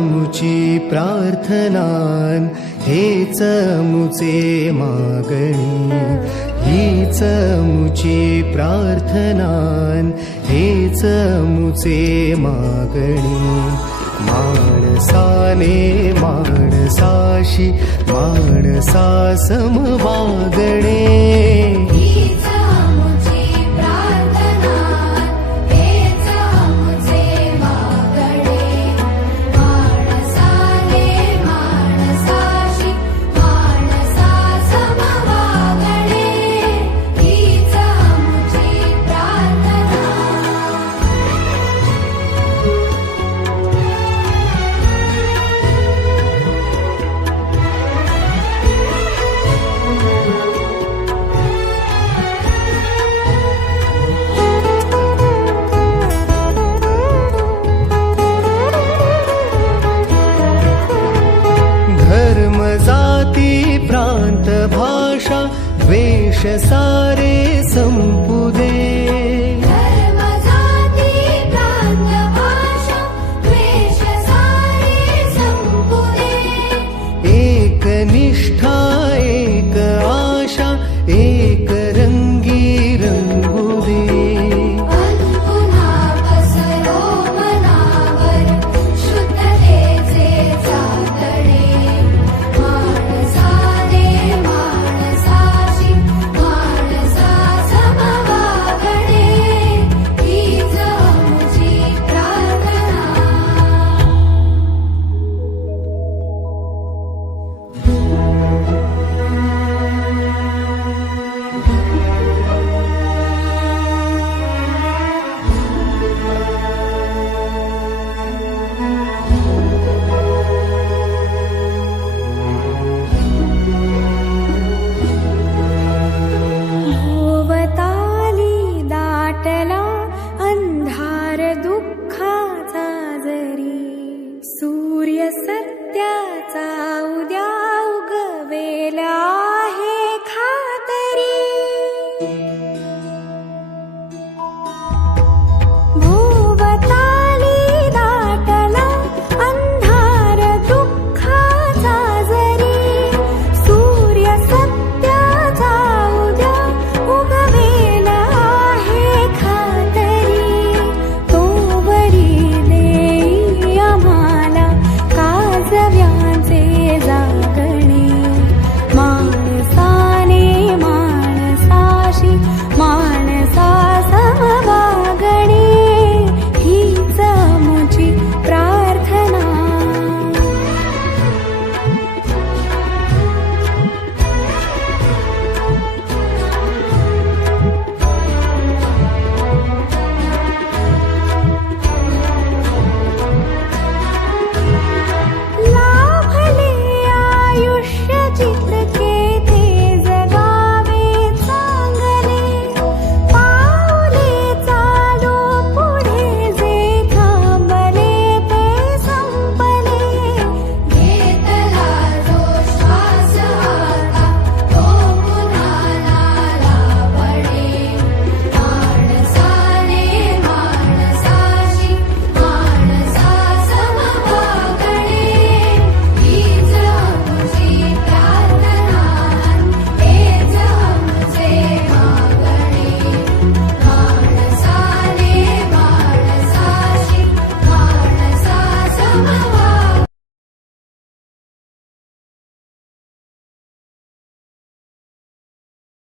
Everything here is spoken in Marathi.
मुची प्रार्थनान हेच मुचे मागणी. हीच चमुची प्रार्थनान हेच चमुचे मागणी. माणसाने माणसाशी माणसा समवागणे सारे सम्पुदे